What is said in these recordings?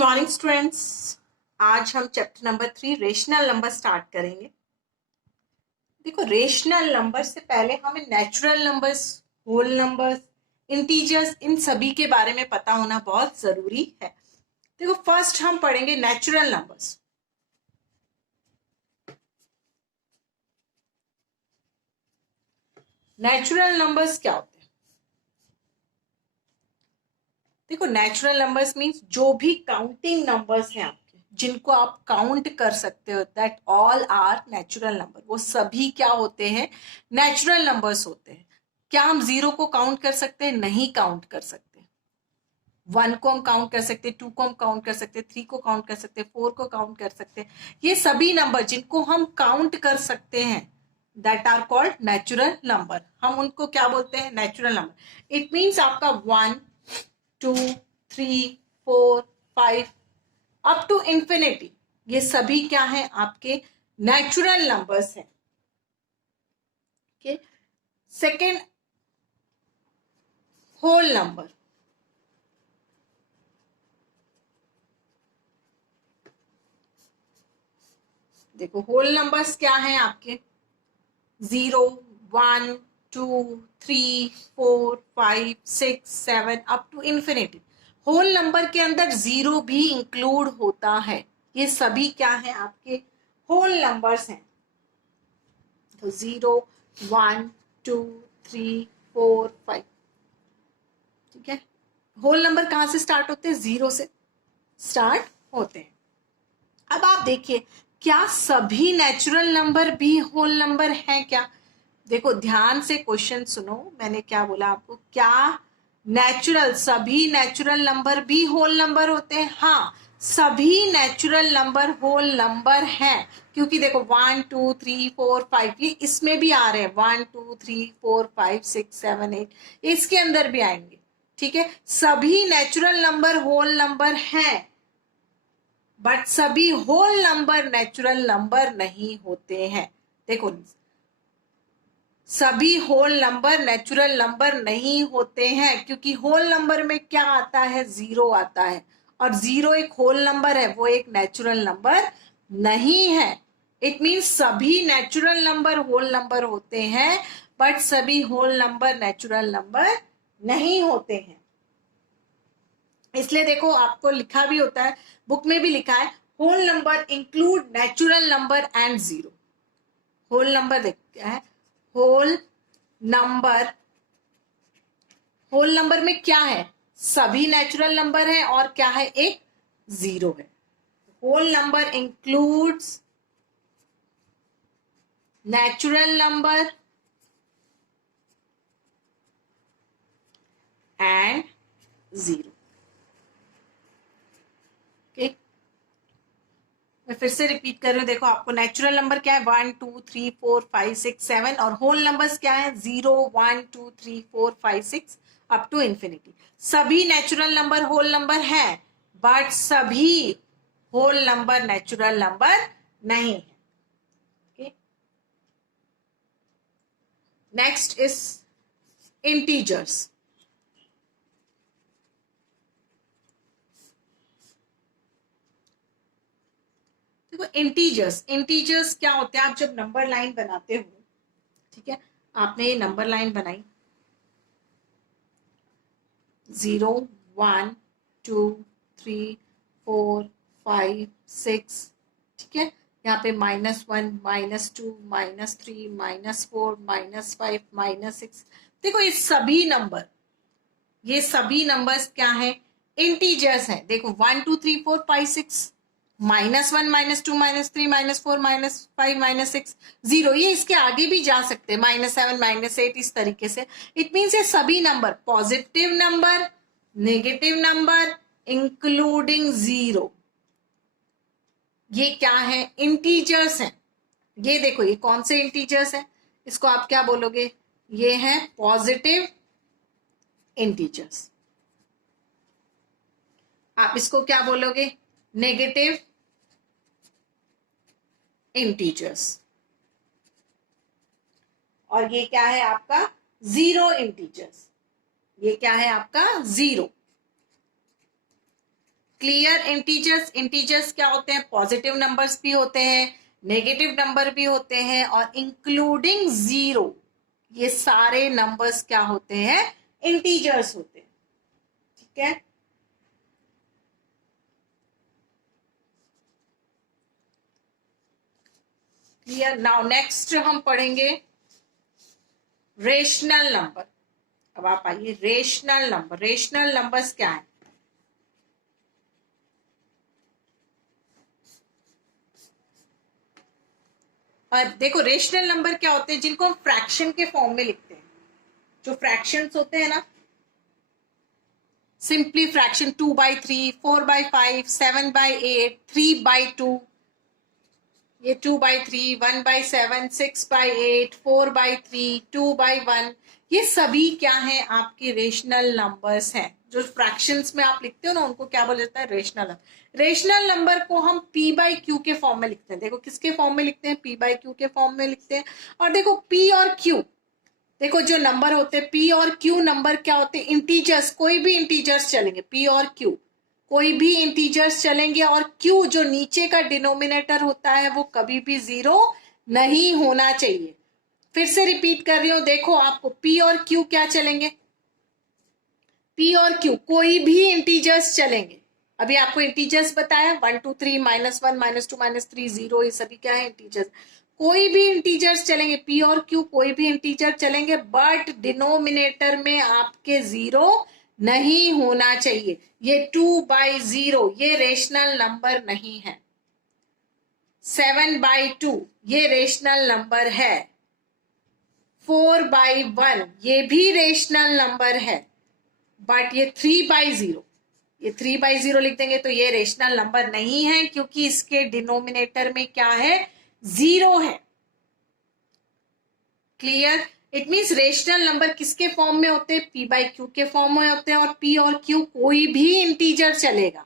Morning students. आज हम chapter number 3 rational number start करेंगे। देखो, रेशनल नंबर से पहले हमें natural numbers, whole numbers, integers, इन सभी के बारे में पता होना बहुत जरूरी है। देखो, फर्स्ट हम पढ़ेंगे नेचुरल नंबर्स। नेचुरल नंबर्स क्या होते हैं? देखो, नेचुरल नंबर्स मीन्स जो भी काउंटिंग नंबर्स हैं आपके, जिनको आप काउंट कर सकते हो, that all are natural number. वो सभी क्या होते हैं? नेचुरल नंबर्स होते हैं। क्या हम 0 को काउंट कर सकते हैं? नहीं काउंट कर सकते। 1 को हम काउंट कर सकते हैं, 2 को हम काउंट कर सकते हैं, 3 को काउंट कर सकते हैं, 4 को काउंट कर सकते हैं। ये सभी नंबर जिनको हम काउंट कर सकते हैं, that are called natural number. हम उनको क्या बोलते हैं? Natural number. इट मीन्स आपका 1, 2, 3, 4, 5 अप टू इंफिनिटी, ये सभी क्या है? आपके नेचुरल नंबर्स हैं। Second, whole number. देखो, होल नंबर्स क्या हैं आपके? 0, 1, 2, 3, 4, 5, 6, 7 up to infinity. Whole number के अंदर 0 भी इंक्लूड होता है। ये सभी क्या है? आपके होल नंबर्स हैं। तो 0, 1, 2, 3, 4, 5, ठीक है। होल नंबर कहां से स्टार्ट होते हैं? 0 से स्टार्ट होते हैं। अब आप देखिए, क्या सभी नेचुरल नंबर भी होल नंबर हैं क्या? देखो, ध्यान से क्वेश्चन सुनो, मैंने क्या बोला आपको? क्या सभी नेचुरल नंबर भी होल नंबर होते हैं? हाँ, सभी नेचुरल नंबर होल नंबर हैं। क्योंकि देखो, 1, 2, 3, 4, 5 ये इसमें भी आ रहे हैं। 1, 2, 3, 4, 5, 6, 7, 8 इसके अंदर भी आएंगे। ठीक है, सभी नेचुरल नंबर होल नंबर हैं, बट सभी होल नंबर नेचुरल नंबर नहीं होते हैं। देखो, सभी होल नंबर नेचुरल नंबर नहीं होते हैं, क्योंकि होल नंबर में क्या आता है? 0 आता है, और 0 एक होल नंबर है, वो एक नेचुरल नंबर नहीं है। इट मीन्स सभी नेचुरल नंबर होल नंबर होते हैं, बट सभी होल नंबर नेचुरल नंबर नहीं होते हैं। इसलिए देखो, आपको लिखा भी होता है, बुक में भी लिखा है, whole number include natural number and 0। Whole number देखते हैं, होल नंबर, होल नंबर में क्या है? सभी नेचुरल नंबर है, और क्या है? एक 0 है। Whole number includes natural number and 0। Okay, मैं फिर से रिपीट कर रही हूँ। देखो, आपको नेचुरल नंबर क्या है? 1, 2, 3, 4, 5, 6, 7, और होल नंबर्स क्या है? 0, 1, 2, 3, 4, 5, 6 अप टू इंफिनिटी। सभी नेचुरल नंबर होल नंबर है, बट सभी होल नंबर नेचुरल नंबर नहीं है। Next is integers. देखो, इंटीजर्स क्या होते हैं? आप जब नंबर लाइन बनाते हो, ठीक है, आपने ये नंबर लाइन बनाई, 0, 1, 2, 3, 4, 5, 6, ठीक है। यहाँ पे -1, -2, -3, -4, -5, -6। देखो, ये सभी नंबर्स क्या है? इंटीजर्स हैं। देखो, 1, 2, 3, 4, 5, 6, -1, -2, -3, -4, -5, -6, 0, ये इसके आगे भी जा सकते हैं, -7, -8 इस तरीके से। इट मीन्स ये सभी number, positive number, negative number, including 0, ये क्या है? इंटीजर्स हैं। ये देखो, ये कौन से इंटीजर्स हैं? इसको आप क्या बोलोगे? ये है पॉजिटिव इंटीजर्स। आप इसको क्या बोलोगे? Negative integers. और ये क्या है आपका? 0 इंटीजर्स। ये क्या है आपका? 0। क्लियर? इंटीजर्स, इंटीजर्स क्या होते हैं? पॉजिटिव नंबर्स भी होते हैं, नेगेटिव नंबर भी होते हैं, और इंक्लूडिंग जीरो, ये सारे नंबर्स क्या होते हैं? इंटीजर्स होते हैं। ठीक है, क्लियर? नाउ नेक्स्ट हम पढ़ेंगे रेशनल नंबर। अब आप आइए, रेशनल नंबर। रेशनल नंबर्स क्या है? और देखो, रेशनल नंबर क्या होते हैं? जिनको हम फ्रैक्शन के फॉर्म में लिखते हैं। जो फ्रैक्शंस होते हैं ना, सिंपली फ्रैक्शन 2/3, 4/5, 7/8, 3/2, ये 2/3, 1/7, 6/8, 4/3, 2/1, ये सभी क्या है? आपके रेशनल नंबर्स हैं। जो फ्रैक्शंस में आप लिखते हो ना, उनको क्या बोला जाता है? Rational number. रेशनल नंबर को हम p/q के फॉर्म में लिखते हैं। देखो किसके फॉर्म में लिखते हैं? p/q के फॉर्म में लिखते हैं। और देखो p और q, देखो जो नंबर होते हैं p और q नंबर क्या होते हैं? इंटीजर्स, कोई भी इंटीजर्स चलेंगे, p और q कोई भी इंटीजर्स चलेंगे, और q जो नीचे का डिनोमिनेटर होता है वो कभी भी जीरो नहीं होना चाहिए। फिर से रिपीट कर रही हूं, देखो आपको p और q क्या चलेंगे? p और q कोई भी इंटीजर्स चलेंगे। अभी आपको इंटीजर्स बताया, 1 2 3, -1, -2, -3, 0, ये सभी क्या है? इंटीजर्स। कोई भी इंटीजर्स चलेंगे, p और q कोई भी इंटीजर चलेंगे, बट डिनोमिनेटर में आपके जीरो नहीं होना चाहिए। ये 2/0 ये रेशनल नंबर नहीं है। 7/2 ये रेशनल नंबर है। 4/1 ये भी रेशनल नंबर है, बट ये 3/0, ये 3/0 लिख देंगे तो ये रेशनल नंबर नहीं है, क्योंकि इसके डिनोमिनेटर में क्या है? जीरो है। Clear? It means rational number किसके फॉर्म में होते हैं? p/q के फॉर्म में होते हैं, और p और q कोई भी इंटीजर चलेगा,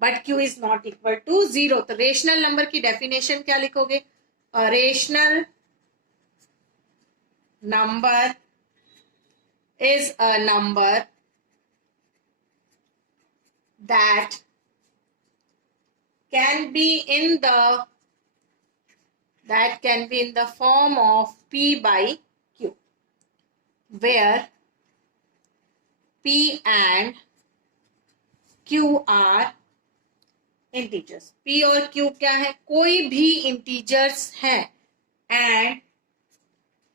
but q is not equal to zero. तो रेशनल नंबर की डेफिनेशन क्या लिखोगे? Rational number is a number that can be in the form of p/q, where p and q are integers। p और q क्या है? कोई भी integers है, and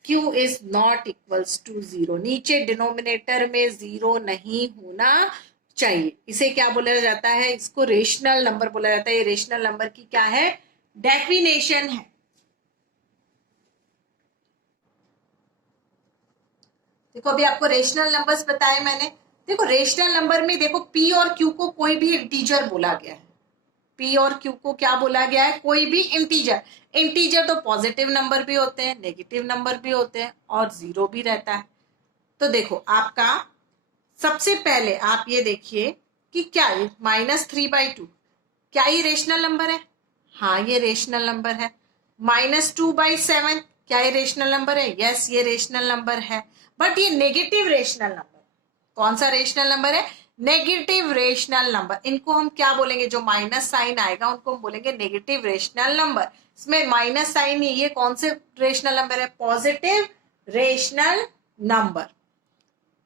q is not equals to zero. नीचे डिनोमिनेटर में जीरो नहीं होना चाहिए। इसे क्या बोला जाता है? इसको रेशनल नंबर बोला जाता है। ये रेशनल नंबर की क्या है? डेफिनेशन है। देखो अभी आपको रेशनल नंबर्स बताए मैंने। देखो रेशनल नंबर में देखो p और q को कोई भी इंटीजर बोला गया है। p और q को क्या बोला गया है? कोई भी इंटीजर। इंटीजर तो पॉजिटिव नंबर भी होते हैं, नेगेटिव नंबर भी होते हैं, और जीरो भी रहता है। तो देखो आपका सबसे पहले आप ये देखिए कि क्या ये -3/2 क्या ये रेशनल नंबर है? हाँ ये रेशनल नंबर है। -2/7 क्या ये रेशनल नंबर है? यस ये रेशनल नंबर है। बट ये नेगेटिव रेशनल नंबर, कौन सा रेशनल नंबर है? Negative rational number. इनको हम क्या बोलेंगे? जो माइनस साइन आएगा उनको हम बोलेंगे नेगेटिव रेशनल नंबर। इसमें माइनस साइन नहीं, ये कौन से रेशनल नंबर है? Positive rational number.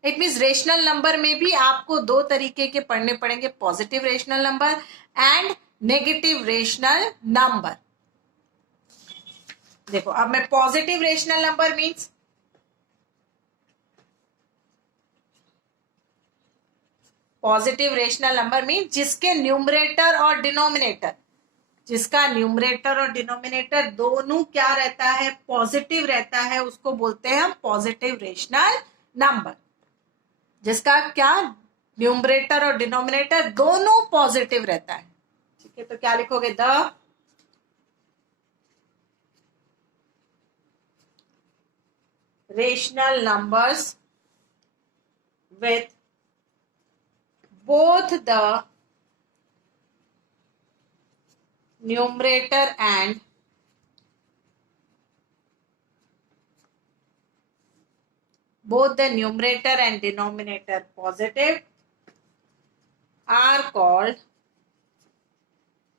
It means rational number में भी आपको दो तरीके के पढ़ने पड़ेंगे, positive rational number and negative rational number. देखो अब मैं positive rational number means, positive rational number means जिसके न्यूमरेटर और डिनोमिनेटर, जिसका न्यूमरेटर और डिनोमिनेटर दोनों क्या रहता है? पॉजिटिव रहता है, उसको बोलते हैं हम पॉजिटिव रेशनल नंबर। जिसका क्या? न्यूमरेटर और डिनोमिनेटर दोनों पॉजिटिव रहता है। ठीक है, तो क्या लिखोगे? The rational numbers with both the numerator and denominator positive are called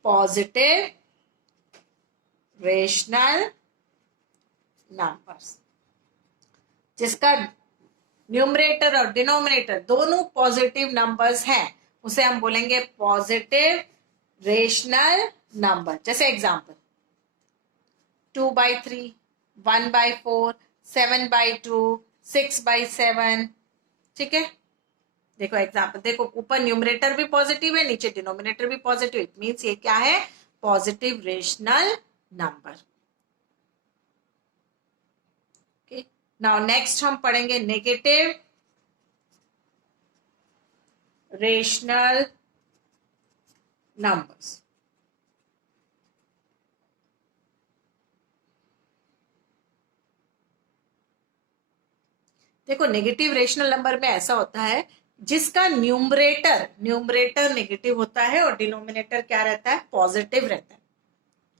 positive rational numbers, जिसका न्यूमरेटर और डिनोमिनेटर दोनों पॉजिटिव नंबर्स हैं, उसे हम बोलेंगे पॉजिटिव रेशनल नंबर। जैसे एग्जांपल 2/3, 1/4, 7/2, 6/7। ठीक है, देखो एग्जांपल, देखो ऊपर न्यूमरेटर भी पॉजिटिव है, नीचे डिनोमिनेटर भी पॉजिटिव, इट मींस ये क्या है, positive rational number. Okay, now next हम पढ़ेंगे नेगेटिव रेशनल नंबर्स। देखो नेगेटिव रेशनल नंबर में ऐसा होता है जिसका न्यूमरेटर नेगेटिव होता है और डिनोमिनेटर क्या रहता है, पॉजिटिव रहता है,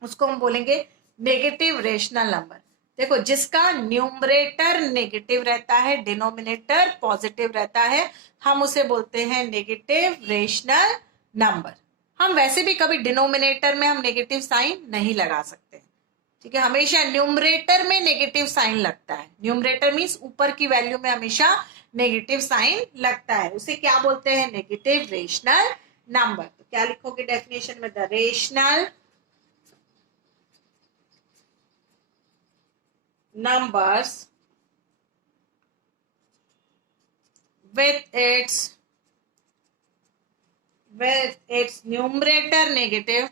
उसको हम बोलेंगे नेगेटिव रेशनल नंबर। देखो जिसका न्यूमरेटर नेगेटिव रहता है, डिनोमिनेटर पॉजिटिव रहता है, हम उसे बोलते हैं नेगेटिव रेशनल नंबर। हम वैसे भी कभी डिनोमिनेटर में हम नेगेटिव साइन नहीं लगा सकते, ठीक है, हमेशा न्यूमरेटर में नेगेटिव साइन लगता है। न्यूमरेटर मीन्स ऊपर की वैल्यू में हमेशा नेगेटिव साइन लगता है, उसे क्या बोलते हैं, नेगेटिव रेशनल नंबर। तो क्या लिखोगे डेफिनेशन में, the rational numbers with its numerator negative,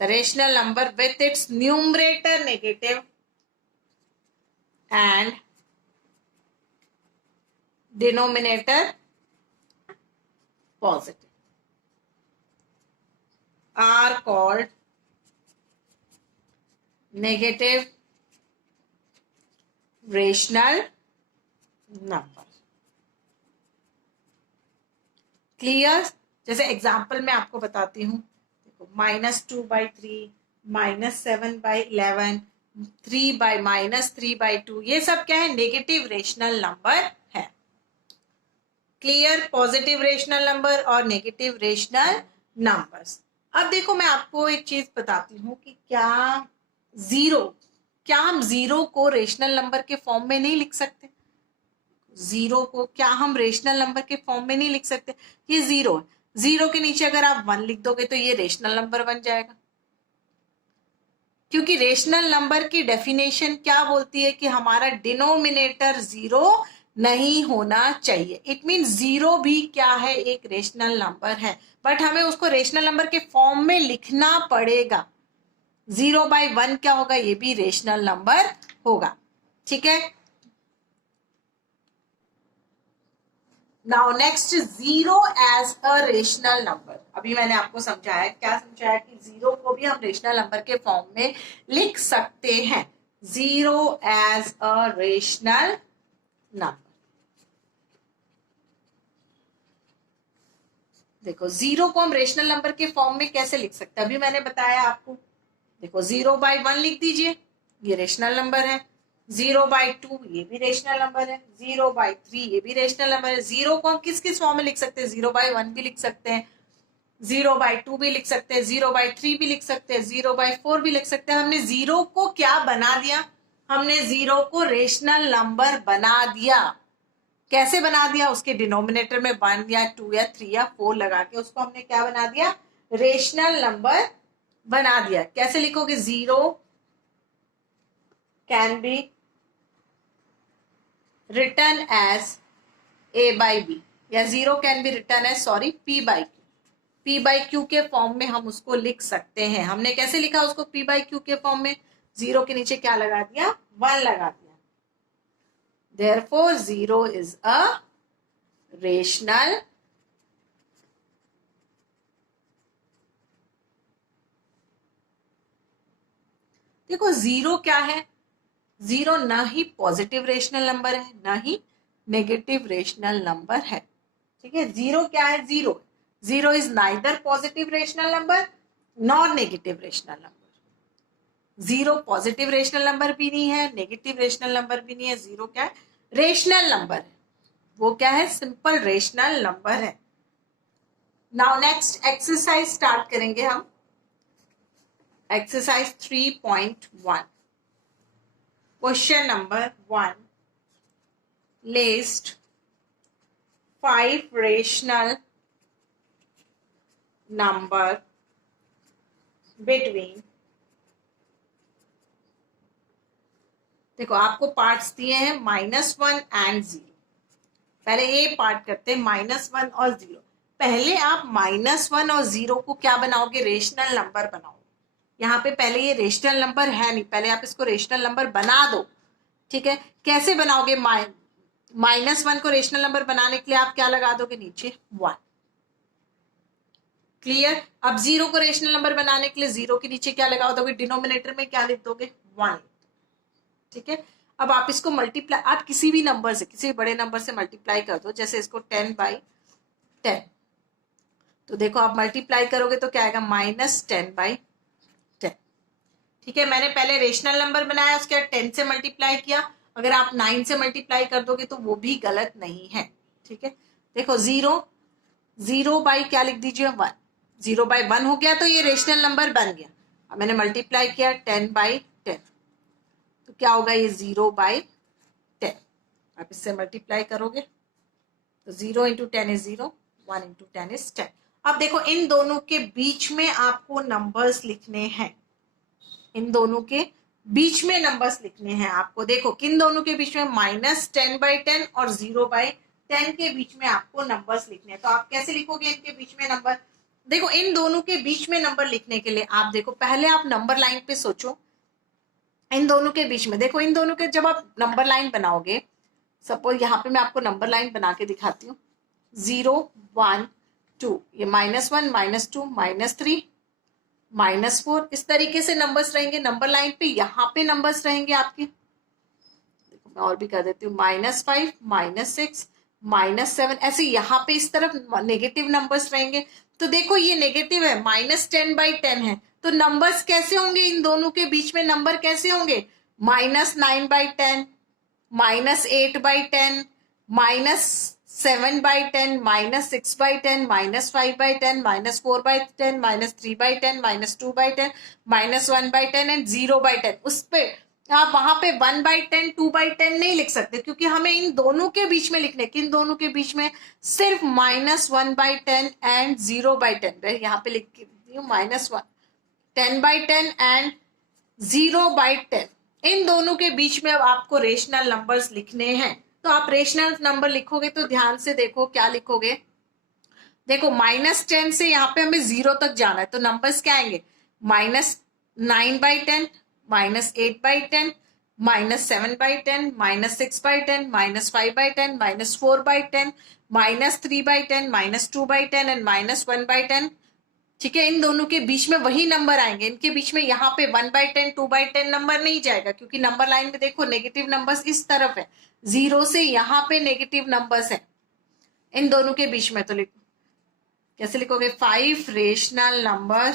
the rational number with its numerator negative and denominator positive are called negative rational number. Clear? जैसे एग्जांपल में आपको बताती हूं, देखो -2/3, -7/11, 3/-3/2, ये सब क्या है, नेगेटिव रेशनल नंबर है। क्लियर? पॉजिटिव रेशनल नंबर और नेगेटिव रेशनल नंबर्स। अब देखो मैं आपको एक चीज बताती हूँ कि क्या हम जीरो को रेशनल नंबर के फॉर्म में नहीं लिख सकते? जीरो को क्या हम रेशनल नंबर के फॉर्म में नहीं लिख सकते? ये जीरो है, जीरो के नीचे अगर आप 1 लिख दोगे तो ये रेशनल नंबर बन जाएगा, क्योंकि रेशनल नंबर की डेफिनेशन क्या बोलती है कि हमारा डिनोमिनेटर जीरो नहीं होना चाहिए। इट मीन जीरो भी क्या है, एक रेशनल नंबर है, बट हमें उसको रेशनल नंबर के फॉर्म में लिखना पड़ेगा। 0/1 क्या होगा, ये भी रेशनल नंबर होगा। ठीक है, now next, zero as a rational number. अभी मैंने आपको समझाया, क्या समझाया, कि जीरो को भी हम रेशनल नंबर के फॉर्म में लिख सकते हैं। Zero as a rational number. देखो जीरो को हम रेशनल नंबर के फॉर्म में कैसे लिख सकते हैं, अभी मैंने बताया आपको। देखो 0/1 लिख दीजिए, ये रेशनल नंबर है। 0/2 ये भी रेशनल नंबर है। 0/3 ये भी रेशनल नंबर है। जीरो को हम किस किस फॉर्म में लिख सकते हैं, 0/1 भी लिख सकते हैं, 0/2 भी लिख सकते हैं, 0/3 भी लिख सकते हैं, 0/4 भी लिख सकते हैं। हमने जीरो को क्या बना दिया, हमने जीरो को रेशनल नंबर बना दिया। कैसे बना दिया, उसके डिनोमिनेटर में 1 या 2 या 3 या 4 लगा के उसको हमने क्या बना दिया, रेशनल नंबर बना दिया। कैसे लिखोगे, zero can be written as A/B, या zero can be written as P/Q। P/Q के फॉर्म में हम उसको लिख सकते हैं। हमने कैसे लिखा उसको P/Q के फॉर्म में, जीरो के नीचे क्या लगा दिया, 1 लगा दिया। Therefore zero is a rational देखो जीरो क्या है, जीरो ना ही पॉजिटिव रेशनल नंबर है, ना ही नेगेटिव रेशनल नंबर है। ठीक है, जीरो क्या है, zero is neither positive rational number nor negative rational number. Zero positive rational number भी नहीं है, नेगेटिव रेशनल नंबर भी नहीं है। जीरो क्या है, रेशनल नंबर है। वो क्या है, सिंपल रेशनल नंबर है। नाउ नेक्स्ट एक्सरसाइज स्टार्ट करेंगे हम। Exercise 3.1 question number 1 list 5 rational number between. देखो आपको पार्ट्स दिए हैं -1 एंड 0। पहले ये पार्ट करते हैं -1 और 0। पहले आप -1 और 0 को क्या बनाओगे, रेशनल नंबर बनाओ। यहाँ पे पहले ये रेशनल नंबर है नहीं, पहले आप इसको रेशनल नंबर बना दो। ठीक है, कैसे बनाओगे? -1 को रेशनल नंबर बनाने के लिए आप क्या लगा दोगे, नीचे 1। क्लियर? अब 0 को रेशनल नंबर बनाने के लिए 0 के नीचे क्या लगा दोगे, डिनोमिनेटर में क्या लिख दोगे, 1। ठीक है, अब आप इसको मल्टीप्लाई, आप किसी भी नंबर से, किसी बड़े नंबर से मल्टीप्लाई कर दो। जैसे इसको 10/10, तो देखो आप मल्टीप्लाई करोगे तो क्या आएगा, -10/10। ठीक है, मैंने पहले रेशनल नंबर बनाया, उसके बाद 10 से मल्टीप्लाई किया। अगर आप 9 से मल्टीप्लाई कर दोगे तो वो भी गलत नहीं है। ठीक है, देखो 0 बाई क्या लिख दीजिए, 1। 0/1 हो गया तो ये रेशनल नंबर बन गया। अब मैंने मल्टीप्लाई किया 10/10, तो क्या होगा, ये 0/10। आप इससे मल्टीप्लाई करोगे तो 0 × 10 इज 0, 1 × 10 इज 10। अब देखो इन दोनों के बीच में आपको नंबर्स लिखने हैं। इन दोनों के बीच में नंबर्स लिखने हैं आपको। देखो किन दोनों के बीच में, -10/10 और 0/10 के बीच में आपको नंबर्स लिखने हैं। तो आप कैसे लिखोगे इनके बीच में नंबर? देखो इन दोनों के बीच में नंबर लिखने के लिए आप देखो, पहले आप नंबर लाइन पे सोचो। इन दोनों के बीच में देखो, इन दोनों के जब आप नंबर लाइन बनाओगे, सपोज यहाँ पे मैं आपको नंबर लाइन बना के दिखाती हूँ। 0 1 2, ये -1 -2 -3 -4, इस तरीके से नंबर्स रहेंगे नंबर लाइन पे। यहाँ पे नंबर्स रहेंगे आपके, देखो मैं और भी कर देती हूँ, -5 -6 -7, ऐसे यहाँ पे इस तरफ नेगेटिव नंबर्स रहेंगे। तो देखो ये नेगेटिव है, -10/10 है, तो नंबर्स कैसे होंगे इन दोनों के बीच में, नंबर कैसे होंगे, -9/10 -8/10 -7/10 -6/10 -5/10 -4/10 -3/10 -2/10 -1/10 एंड 0/10। उस पे आप वहां पे 1/10 2/10 नहीं लिख सकते, क्योंकि हमें इन दोनों के बीच में लिखने, किन दोनों के बीच में, सिर्फ -1/10 एंड 0/10। यहाँ पे लिख दी हूँ -1 10/10 एंड 0/10। इन दोनों के बीच में अब आपको रेशनल नंबर्स लिखने हैं। तो आप रेशनल नंबर लिखोगे तो ध्यान से देखो क्या लिखोगे। देखो -10 से यहाँ पे हमें 0 तक जाना है, तो नंबर्स क्या आएंगे, -9/10 -8/10 -7/10 -6/10 -5/10 -4/10 -3/10 -2/10 एंड -1/10। ठीक है, इन दोनों के बीच में वही नंबर आएंगे। इनके बीच में यहाँ पे 1/10 2/10 नंबर नहीं जाएगा, क्योंकि नंबर लाइन में देखो नेगेटिव नंबर्स इस तरफ है, 0 से यहाँ पे नेगेटिव नंबर्स है इन दोनों के बीच में। तो कैसे लिखोगे, 5 rational number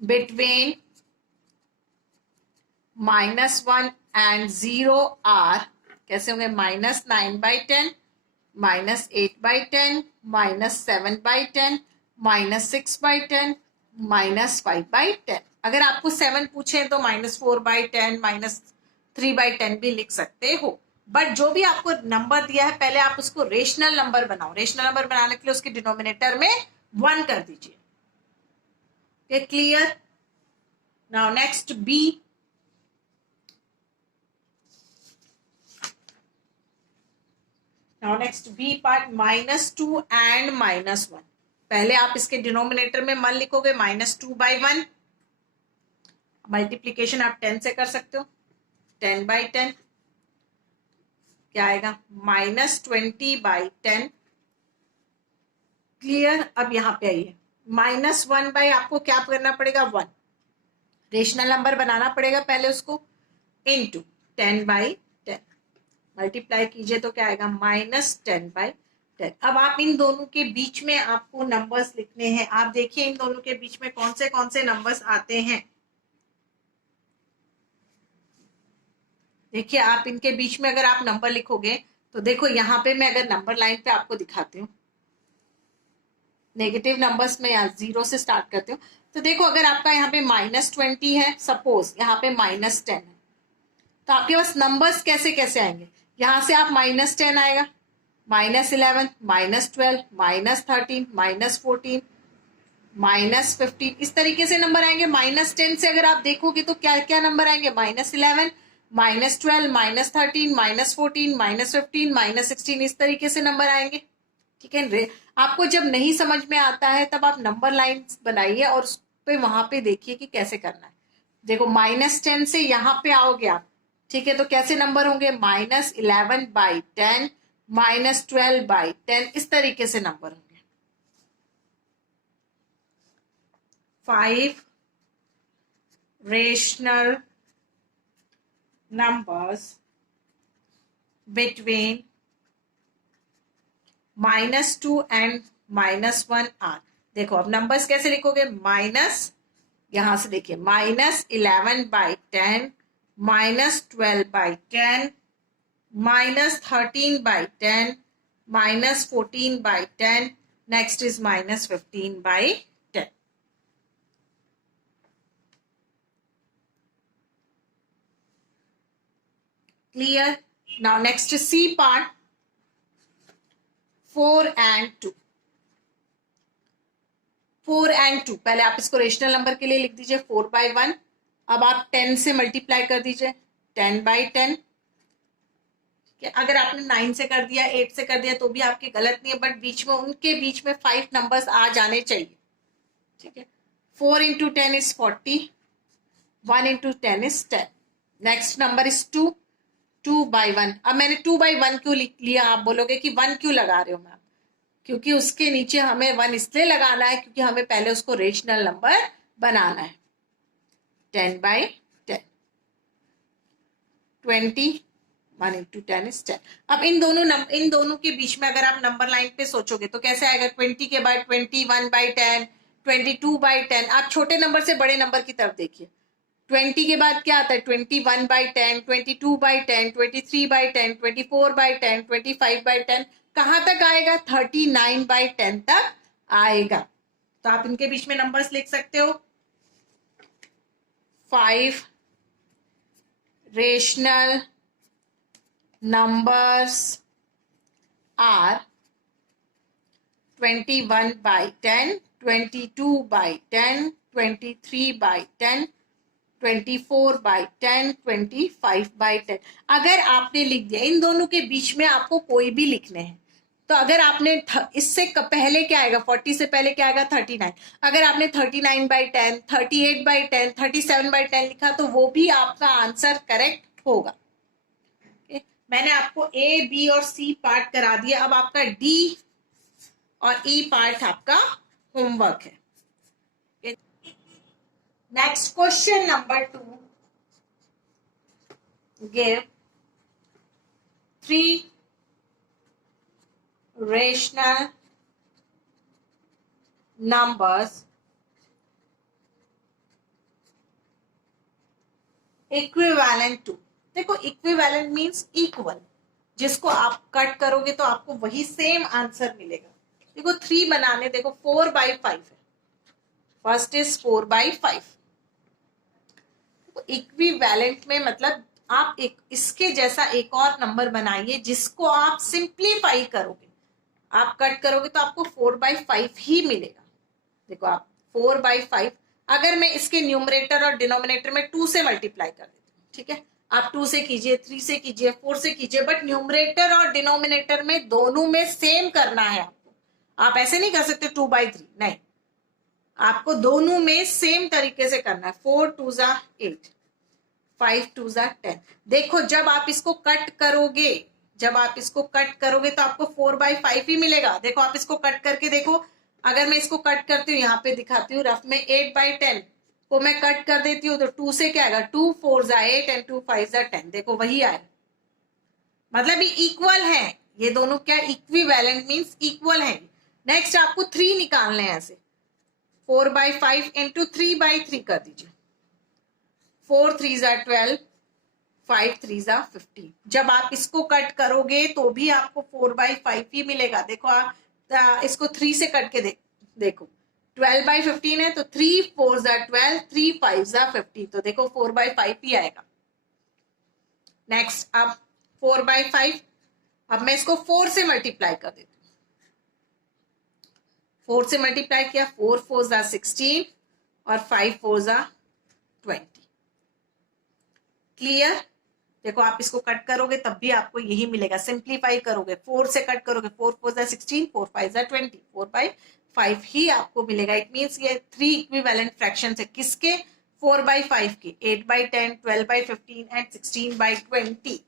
between -1 and 0 are, कैसे होंगे, -9/10 -8/10 -7/10 -6/10 -5/10। अगर आपको 7 पूछे तो -4/10 -3/10 भी लिख सकते हो। बट जो भी आपको नंबर दिया है, पहले आप उसको रेशनल नंबर बनाओ। रेशनल नंबर बनाने के लिए उसके डिनोमिनेटर में 1 कर दीजिए। Clear? Now next B. Now next B part, -2 and -1। पहले आप इसके डिनोमिनेटर में 1 लिखोगे, -2/1। मल्टीप्लीकेशन आप 10 से कर सकते हो, 10/10 क्या आएगा, -20/10। क्लियर? अब यहाँ पे आइए, -1 बाई आपको क्या करना पड़ेगा, 1 रेशनल नंबर बनाना पड़ेगा पहले उसको, इंटू 10/10 मल्टीप्लाई कीजिए तो क्या आएगा, -10/10। अब आप इन दोनों के बीच में आपको नंबर्स लिखने हैं। आप देखिए इन दोनों के बीच में कौन से नंबर्स आते हैं। देखिए आप इनके बीच में अगर आप नंबर लिखोगे तो देखो यहाँ पे मैं अगर नंबर लाइन पे आपको दिखाती हूँ, नेगेटिव नंबर्स में यहाँ 0 से स्टार्ट करती हूँ। तो देखो अगर आपका यहाँ पे -20 है, सपोज यहाँ पे -10 है, तो आपके पास नंबर्स कैसे कैसे आएंगे? यहां से आप -10 आएगा, -11, -12, -13, -14, -15, इस तरीके से नंबर आएंगे। -10 से अगर आप देखोगे तो क्या क्या नंबर आएंगे? -11, -12, -13, -14, -15, -16, इस तरीके से नंबर आएंगे। ठीक है, आपको जब नहीं समझ में आता है तब आप नंबर लाइन बनाइए और उस पे वहां पे देखिए कि कैसे करना है। देखो -10 से यहाँ पे आओगे आप, ठीक है, तो कैसे नंबर होंगे? -11/10, -12/10, इस तरीके से नंबर होंगे। 5 rational numbers between -2 and -1 are. देखो अब नंबर्स कैसे लिखोगे? माइनस, यहां से देखिए, -11/10, -12/10, -13/10, -14/10, next is -15/10। Clear? Now next C part, 4 and 2। 4 and 2, पहले आप इसको रेशनल नंबर के लिए लिख दीजिए 4/1। अब आप 10 से मल्टीप्लाई कर दीजिए, 10/10। अगर आपने 9 से कर दिया, 8 से कर दिया तो भी आपके गलत नहीं है, बट बीच में, उनके बीच में 5 नंबर्स आ जाने चाहिए। ठीक है, 4 into 10 is 40, 1 into 10 is 10। Next number is 2, 2/1। अब मैंने 2/1 क्यों लिख लिया? आप बोलोगे कि 1 क्यों लगा रहे हो मैम? क्योंकि उसके नीचे हमें 1 इसलिए लगाना है क्योंकि हमें पहले उसको रेशनल नंबर बनाना है। 10/10, 20, 1 into 10 is 10। अब इन दोनों के बीच में अगर आप नंबर लाइन पे सोचोगे तो कैसे आएगा? 20 के बाद 21/10, 22/10। आप छोटे नंबर से बड़े नंबर की तरफ देखिए। 20 के बाद क्या आता है? 21/10, 22/10, 23/10, 24/10, 25/10, कहां तक आएगा? 39/10 तक आएगा। तो आप इनके बीच में नंबर्स लिख सकते हो। 5 rational numbers are 21/10, 22/10, 23/10, 24/10, 25/10। अगर आपने लिख दिया, इन दोनों के बीच में आपको कोई भी लिखने हैं, तो अगर आपने इससे पहले क्या आएगा? 40 से पहले क्या आएगा? 39। अगर आपने 39/10, 38/10, 37/10 लिखा तो वो भी आपका आंसर करेक्ट होगा। मैंने आपको ए, बी और सी पार्ट करा दिया। अब आपका डी और ई पार्ट आपका होमवर्क है। Next question number 2, give 3 rational numbers equivalent to। देखो इक्विवेलेंट मीन्स इक्वल, जिसको आप कट करोगे तो आपको वही सेम आंसर मिलेगा। देखो 3 बनाने, देखो 4/5 है, फर्स्ट इज 4/5। इक्विवेलेंट में मतलब आप एक इसके जैसा एक और नंबर बनाइए जिसको आप सिंप्लीफाई करोगे, आप कट करोगे तो आपको 4/5 ही मिलेगा। देखो आप 4/5, अगर मैं इसके न्यूमरेटर और डिनोमिनेटर में 2 से मल्टीप्लाई कर देती हूँ, ठीक है, आप 2 से कीजिए, 3 से कीजिए, 4 से कीजिए, बट न्यूमरेटर और डिनोमिनेटर में दोनों में सेम करना है आपको। आप ऐसे नहीं कर सकते 2/3, नहीं, आपको दोनों में सेम तरीके से करना है। 4 2 8, 5 2 10। देखो जब आप इसको कट करोगे, तो आपको 4/5 ही मिलेगा। देखो आप इसको कट करके देखो, अगर मैं इसको कट करती हूँ, यहाँ पे दिखाती हूँ रफ में, 8/10 को मैं कट कर देती हूँ तो 2 से क्या आएगा? 2 4 8 एंड 2 5 10। देखो वही आए, मतलब ये इक्वल है, ये दोनों क्या? इक्विवेलेंट मीन्स इक्वल है। नेक्स्ट आपको 3 निकालने हैं, ऐसे 4/5 इंटू 3/3 कर दीजिए। 4 3 12, 5 3 जा 15। जब आप इसको कट करोगे तो भी आपको 4/5 ही मिलेगा। देखो आप इसको 3 से कट के देखो 12/15 है तो 3 4 जा 12, 3 5 जा 15, तो देखो 4/5 ही आएगा। नेक्स्ट अब 4/5, अब मैं इसको 4 से मल्टीप्लाई कर देती हूँ। 4 से मल्टीप्लाई किया, 4 4 जा 16 और 5 4 जा 20। क्लियर? देखो आप इसको कट करोगे तब भी आपको यही मिलेगा। सिंप्लीफाई करोगे 4 से कट करोगे, 4 4 जा 16, 4 5 जा 20, 4/5 ही आपको मिलेगा। इट मीन्स ये 3 इक्विवेलेंट फ्रैक्शंस है। किसके? 4/5 के, 8/10, 12/15 एंड 16/20।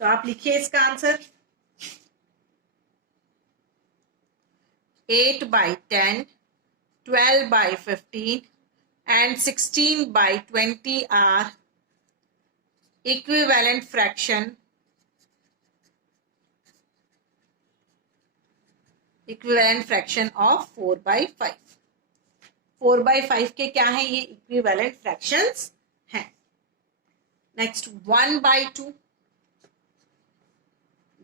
तो आप लिखिए इसका answer. 8/10, 12/15 and 16/20 are equivalent fraction of 4/5। 4/5 के क्या है? ये इक्विवेलेंट फ्रैक्शंस हैं। नेक्स्ट 1/2,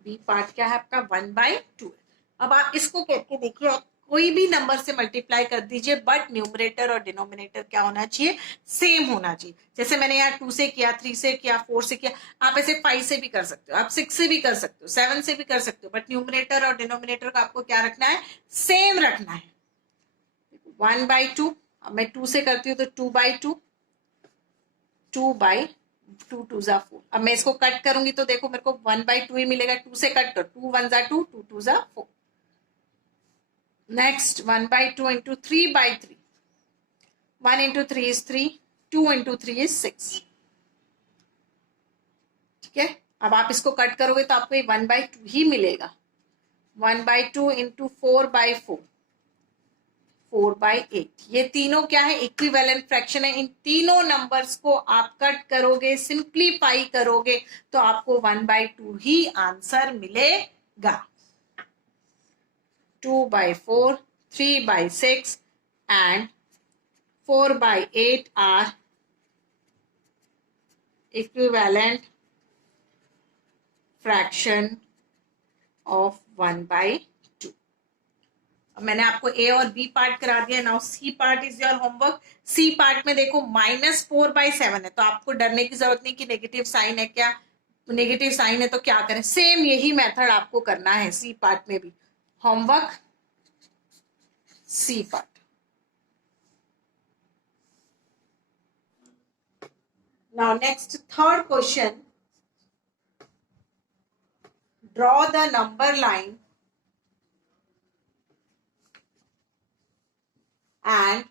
बी पार्ट क्या है आपका? 1/2। अब आप इसको करके देखिए, आप कोई भी नंबर से मल्टीप्लाई कर दीजिए बट न्यूमरेटर और डिनोमिनेटर क्या होना चाहिए? सेम होना चाहिए। जैसे मैंने यहाँ 2 से किया, 3 से किया, 4 से किया, आप ऐसे 5 से भी कर सकते हो, आप 6 से भी कर सकते हो, 7 से भी कर सकते हो, बट न्यूमरेटर और डिनोमिनेटर का आपको क्या रखना है? सेम रखना है। 1/2, अब मैं 2 से करती हूँ तो 2/2, 2/2 2 जा 4। अब मैं इसको कट करूंगी तो देखो मेरे को 1/2 ही मिलेगा। 2 से कट कर, 2 1 जा 2, 2 2 जा 4। Next 1/2 into 3/3, 1 into 3 is 3, 2 into 3 is 6। ठीक है, अब आप इसको कट करोगे तो आपको ये 1/2 ही मिलेगा। 1/2 इंटू 4/4, 4/8। ये तीनों क्या है? इक्विवेलेंट फ्रैक्शन है। इन तीनों नंबर्स को आप कट करोगे, सिंप्लीफाई करोगे तो आपको 1/2 ही आंसर मिलेगा। 2/4, 3/6 and 4/8 are equivalent fraction of 1/2। अब मैंने आपको ए और बी पार्ट करा दिया। Now C part is your homework. C part में देखो -4/7 है तो आपको डरने की जरूरत नहीं कि नेगेटिव साइन है क्या, नेगेटिव साइन है तो क्या करें। सेम यही मेथड आपको करना है सी पार्ट में भी। Homework C part. Now next third question, draw the number line and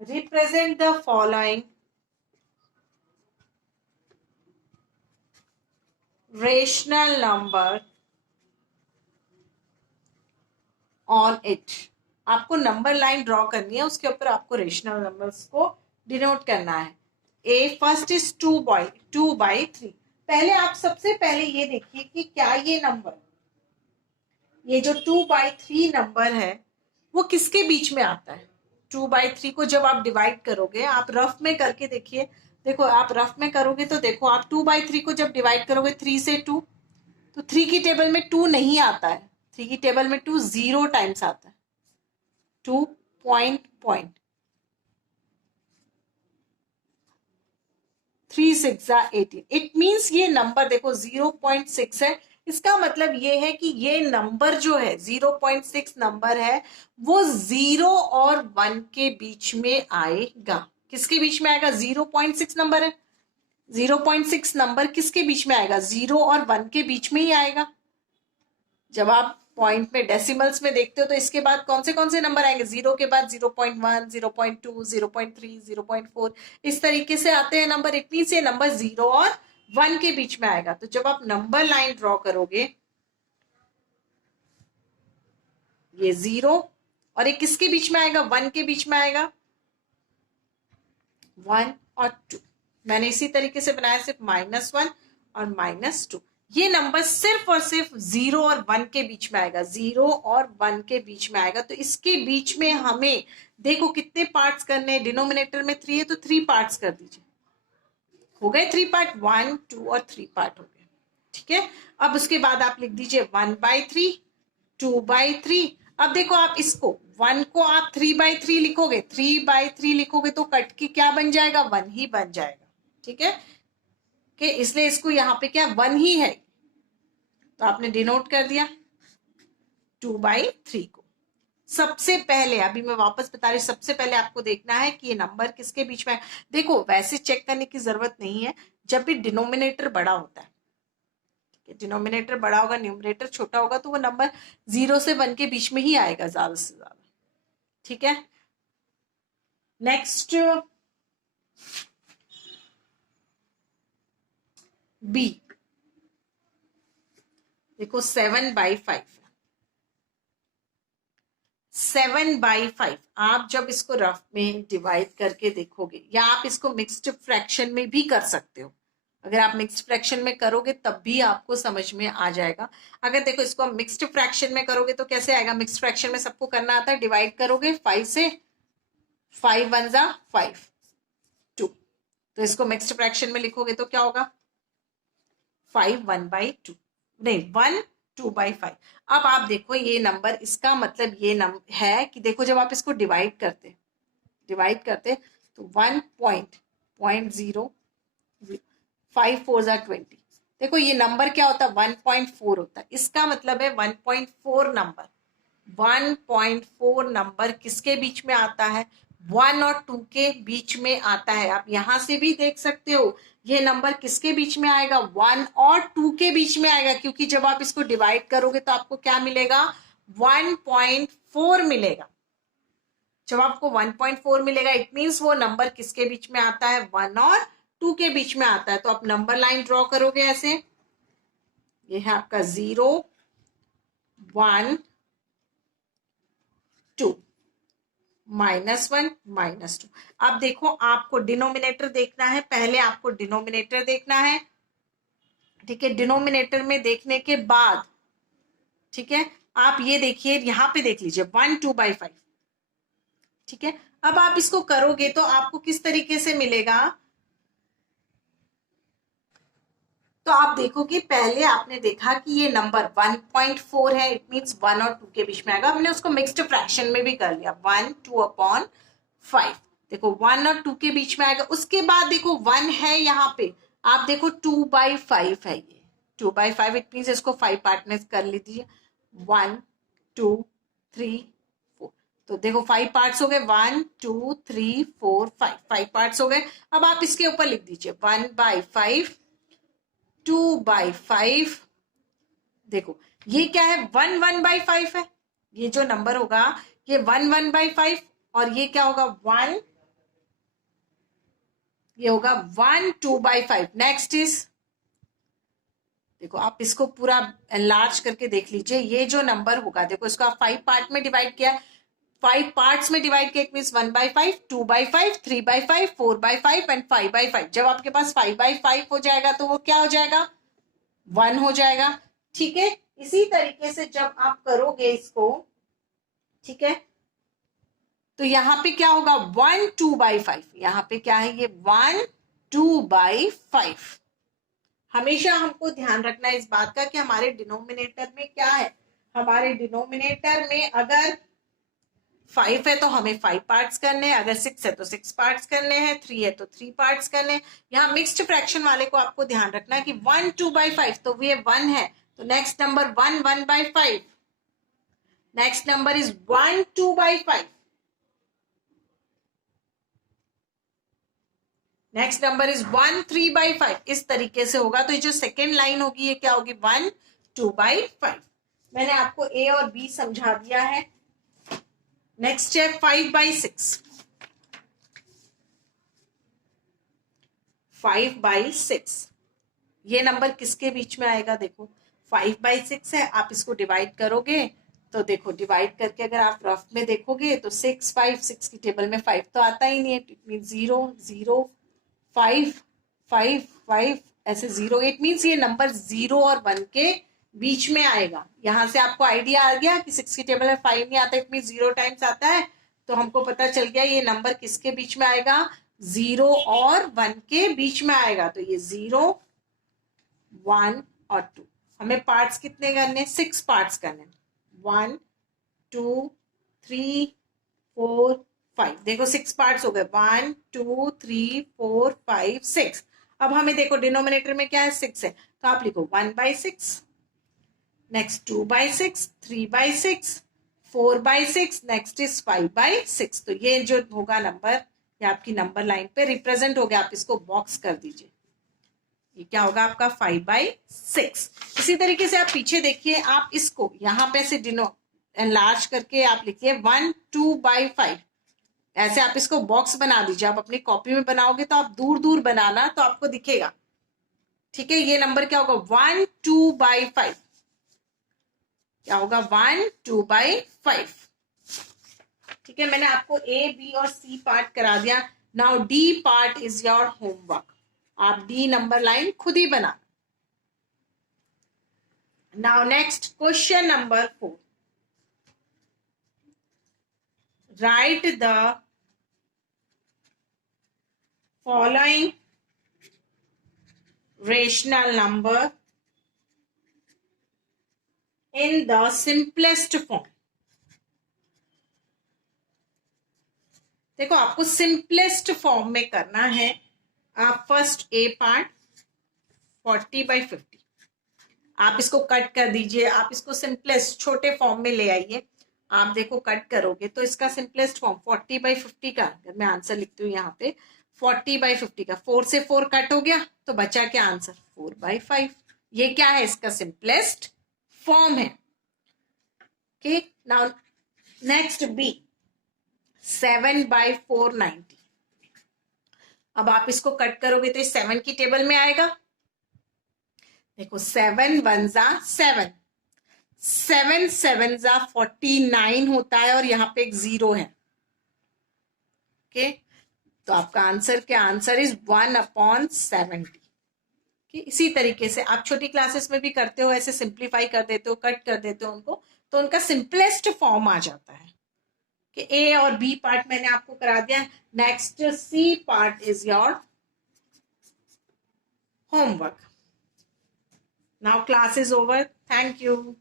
represent the following rational number on it। आपको नंबर लाइन ड्रॉ करनी है, उसके ऊपर आपको रेशनल नंबर्स को डिनोट करना है। ए फर्स्ट इज 2/3। पहले आप सबसे पहले ये देखिए कि क्या ये नंबर, ये जो 2/3 नंबर है वो किसके बीच में आता है। 2/3 को जब आप डिवाइड करोगे, आप रफ में करके देखिए। देखो आप रफ में करोगे तो देखो आप 2/3 को जब डिवाइड करोगे 3 से 2, तो 3 की टेबल में 2 नहीं आता है। 3 की टेबल में 2 0 टाइम्स आता है। 2 पॉइंट 3 6 जा 18। इट मीन्स ये नंबर देखो 0.6 है। इसका मतलब ये है कि ये नंबर जो है 0.6 नंबर है वो 0 और 1 के बीच में आएगा। किसके बीच में आएगा? 0.6 नंबर है, 0.6 नंबर किसके बीच में आएगा? 0 और 1 के बीच में ही आएगा। जब आप पॉइंट में डेसिमल्स में देखते हो तो इसके बाद कौन से नंबर आएंगे? 0 के बाद 0.1, 0.2, 0.3, 0.4, इस तरीके से आते हैं नंबर। इट मीन्स ये नंबर 0 और 1 के बीच में आएगा। तो जब आप नंबर लाइन ड्रॉ करोगे, ये 0 और ये किसके बीच में आएगा? 1 के बीच में आएगा। 1 और 2 मैंने इसी तरीके से बनाया, सिर्फ -1 और -2। ये नंबर सिर्फ और सिर्फ 0 और 1 के बीच में आएगा, 0 और 1 के बीच में आएगा। तो इसके बीच में हमें देखो कितने पार्ट्स करने हैं, डिनोमिनेटर में 3 है तो 3 पार्ट्स कर दीजिए, हो गए 3 पार्ट, 1 2 और 3 पार्ट हो गए, ठीक है। अब उसके बाद आप लिख दीजिए 1/3, 2/3। अब देखो आप इसको 1 को आप 3/3 लिखोगे, 3/3 लिखोगे तो कट के क्या बन जाएगा, 1 ही बन जाएगा, ठीक है। कि इसलिए इसको यहाँ पे क्या 1 ही है, तो आपने डिनोट कर दिया 2/3 को। सबसे पहले अभी मैं वापस बता रही हूँ, सबसे पहले आपको देखना है कि ये नंबर किसके बीच में है। देखो वैसे चेक करने की जरूरत नहीं है, जब भी डिनोमिनेटर बड़ा होता है, डिनोमिनेटर बड़ा होगा न्यूमरेटर छोटा होगा, तो वो नंबर 0 से 1 के बीच में ही आएगा ज्यादा से ज्यादा, ठीक है। नेक्स्ट बी, देखो 7/5, 7/5 आप जब इसको रफ में डिवाइड करके देखोगे, या आप इसको मिक्स्ड फ्रैक्शन में भी कर सकते हो, अगर आप मिक्स्ड फ्रैक्शन में करोगे तब भी आपको समझ में आ जाएगा। अगर देखो इसको हम मिक्स्ड फ्रैक्शन में करोगे तो कैसे आएगा, मिक्स्ड फ्रैक्शन में सबको करना आता है, डिवाइड करोगे 5 से, 5 1 जा 5 2, तो इसको मिक्स्ड फ्रैक्शन में लिखोगे तो क्या होगा 5 1/2, नहीं 1 2/5। अब आप देखो ये नंबर, इसका मतलब ये नंबर है कि देखो जब आप इसको डिवाइड करते तो 1.0, 5 4 जा 20, देखो ये नंबर क्या होता है 1.4 होता है। इसका मतलब है 1.4 नंबर, 1.4 नंबर किसके बीच में आता है, 1 और 2 के बीच में आता है। आप यहां से भी देख सकते हो ये नंबर किसके बीच में आएगा, 1 और 2 के बीच में आएगा, क्योंकि जब आप इसको डिवाइड करोगे तो आपको क्या मिलेगा 1.4 मिलेगा। जब आपको 1.4 मिलेगा इट मीन्स वो नंबर किसके बीच में आता है, 1 और 2 के बीच में आता है। तो आप नंबर लाइन ड्रॉ करोगे ऐसे, ये है आपका 0 1 2, -1 -2। अब देखो आपको डिनोमिनेटर देखना है, पहले आपको डिनोमिनेटर देखना है, ठीक है। डिनोमिनेटर में देखने के बाद, ठीक है, आप ये देखिए यहाँ पे देख लीजिए 1 2/5, ठीक है। अब आप इसको करोगे तो आपको किस तरीके से मिलेगा, तो आप देखोगे पहले आपने देखा कि ये नंबर 1.4 है, इट मींस 1 और 2 के बीच में आएगा। हमने उसको मिक्स्ड फ्रैक्शन में भी कर लिया, 1 2/5, देखो 1 और 2 के बीच में आएगा। उसके बाद देखो 1 है यहाँ पे, आप देखो 2/5 है, ये 2/5 इट मींस इसको 5 पार्ट में कर लीजिए, 1 2 3 4, तो देखो 5 पार्ट्स हो गए, 1 2 3 4 5 पार्ट्स हो गए। अब आप इसके ऊपर लिख दीजिए 1/5, 2/5, देखो ये क्या है 1 1/5 है, ये जो नंबर होगा ये 1 1/5, और ये क्या होगा 1, ये होगा 1 2/5। नेक्स्ट इज, देखो आप इसको पूरा एनलार्ज करके देख लीजिए, ये जो नंबर होगा देखो इसको आप 5 पार्ट में डिवाइड किया, 5 पार्ट्स में डिवाइड किया, इट मीन 1/5 2/5 3/5 4/5 एंड 5/5। जब आपके पास 5/5 हो जाएगा तो वो क्या हो जाएगा 1 हो जाएगा, ठीक है। इसी तरीके से जब आप करोगे इसको, ठीक है, तो यहां पे क्या होगा 1 2/5, यहां पे क्या है ये 1 2/5। हमेशा हमको ध्यान रखना है इस बात का कि हमारे डिनोमिनेटर में क्या है, हमारे डिनोमिनेटर में अगर 5 है तो हमें 5 पार्ट्स करने हैं, अगर 6 है तो 6 पार्ट्स करने हैं, 3 है तो 3 पार्ट्स करने हैं। यहाँ मिक्स्ड फ्रैक्शन वाले को आपको ध्यान रखना है कि 1 2/5, तो ये 1 है, तो next number 1 1/5, next number is 1 2/5, next number is 1 3/5। इस तरीके से होगा। तो ये जो सेकेंड लाइन होगी ये क्या होगी 1 2/5। मैंने आपको ए और बी समझा दिया है। नेक्स्ट है 5/6, 5/6, ये नंबर किसके बीच में आएगा, देखो 5/6 है, आप इसको डिवाइड करोगे तो देखो डिवाइड करके अगर आप रफ में देखोगे तो 6 5 6 की टेबल में 5 तो आता ही नहीं है, इट मीन 0 0 5 5 5 ऐसे 0, इट मीन्स ये नंबर 0 और 1 के बीच में आएगा। यहां से आपको आइडिया आ गया कि 6 की टेबल में 5 नहीं आता, इट मीन्स 0 टाइम्स आता है। तो हमको पता चल गया ये नंबर किसके बीच में आएगा, 0 और 1 के बीच में आएगा। तो ये 0, 1 और 2। हमें पार्ट्स कितने करने, 6 पार्ट्स करने, 1 2 3 4 5। देखो 6 पार्ट्स हो गए, 1 2 3 4 5 6। अब हमें देखो डिनोमिनेटर में क्या है, 6 है, तो आप लिखो 1/6, नेक्स्ट 2/6, 3/6, 4/6, नेक्स्ट इज 5/6। तो ये जो होगा नंबर, ये आपकी नंबर लाइन पे रिप्रेजेंट हो गया। आप इसको बॉक्स कर दीजिए, ये क्या होगा आपका 5/6। इसी तरीके से आप पीछे देखिए, आप इसको यहाँ पे से एनलार्ज करके आप लिखिए 1 2/5। ऐसे आप इसको बॉक्स बना दीजिए। आप अपनी कॉपी में बनाओगे तो आप दूर दूर बनाना, तो आपको दिखेगा। ठीक है, ये नंबर क्या होगा, 1 2/5। क्या होगा, 1 2/5। ठीक है, मैंने आपको ए बी और सी पार्ट करा दिया। Now D part is your homework. आप डी नंबर लाइन खुद ही बना। Now next question number 4, right the following rational number in the simplest form। देखो आपको सिंपलेस्ट फॉर्म में करना है। आप फर्स्ट ए पार्ट 40/50, आप इसको कट कर दीजिए। आप इसको सिंपलेस्ट छोटे फॉर्म में ले आइए। आप देखो कट करोगे तो इसका सिंपलेस्ट फॉर्म 40/50 का, अगर मैं आंसर लिखती हूँ यहाँ पे 40/50 का, 4 से 4 कट हो गया तो बचा क्या आंसर, 4/5। ये क्या है, इसका सिंपलेस्ट फॉर्म है। Okay, now next B 7/490। अब आप इसको कट करोगे तो 7 की टेबल में आएगा। देखो 7 1 7, 7 7 49 होता है और यहाँ पे एक 0 है। ओके, तो आपका आंसर क्या, आंसर इज 1/70। इसी तरीके से आप छोटी क्लासेस में भी करते हो, ऐसे सिंप्लीफाई कर देते हो, कट कर देते हो उनको, तो उनका सिंपलेस्ट फॉर्म आ जाता है। कि ए और बी पार्ट मैंने आपको करा दिया। Next C part is your homework. Now class is over, thank you.